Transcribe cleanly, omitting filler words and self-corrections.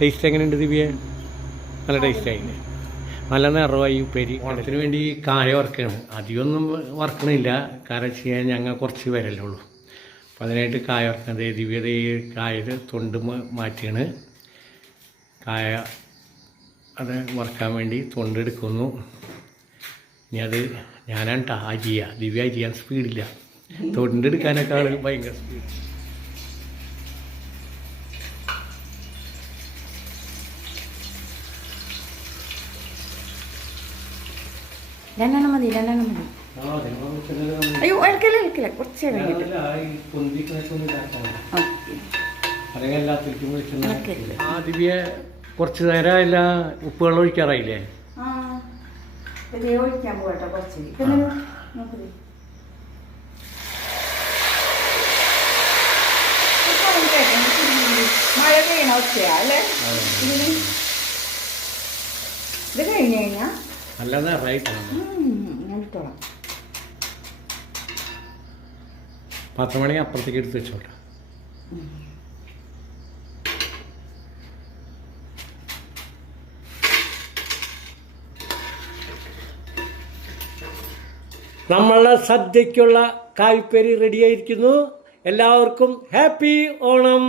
Taste എങ്ങനെയുണ്ട് ദിവ്യ? നല്ല ടേസ്റ്റായില്ലേ? നല്ല നിറവായി ഉപ്പേരി. ഓണത്തിന് വേണ്ടി കായ വറുക്കുകയാണ്. അധികമൊന്നും വറുക്കണില്ല, കാരണം വെച്ച് കഴിഞ്ഞാൽ ഞങ്ങൾ കുറച്ച് പേരല്ലേ ഉള്ളൂ. അപ്പം അതിനായിട്ട് കായ വറുക്കുന്നത്. ദിവ്യത ഈ കായത് തൊണ്ട് മാറ്റിയാണ് കായ അത് വറുക്കാൻ വേണ്ടി തൊണ്ടെടുക്കുന്നു. ഇനി അത് ഞാനാണ് കേട്ടോ അരിയ. ദിവ്യ അരിയാൻ സ്പീഡില്ല, തൊണ്ടെടുക്കാനൊക്കെ ഭയങ്കര സ്പീഡ്. രണ്ടെണ്ണം മതി. അയ്യോ എടുക്കല കുറച്ച് ദിവ്യ കുറച്ച് നേരം അല്ല ഉപ്പ് വെള്ളം ഒഴിക്കാറായില്ലേ? ഒഴിക്കാൻ പോകട്ടോ കുറച്ച്. മഴ പെയ്യണ ഒച്ചയാ അല്ലേ ഇത് കഴിഞ്ഞ് കഴിഞ്ഞാ? നല്ലതാ, റൈറ്റാണ്. ഞാൻ ഇട്ടോളാം. 10 മണി അപ്പുറത്തേക്ക് എടുത്ത് വെച്ചോട്ടെ. നമ്മളുടെ സദ്യക്കുള്ള കായ്പേരി റെഡിയായിരിക്കുന്നു. എല്ലാവർക്കും ഹാപ്പി ഓണം.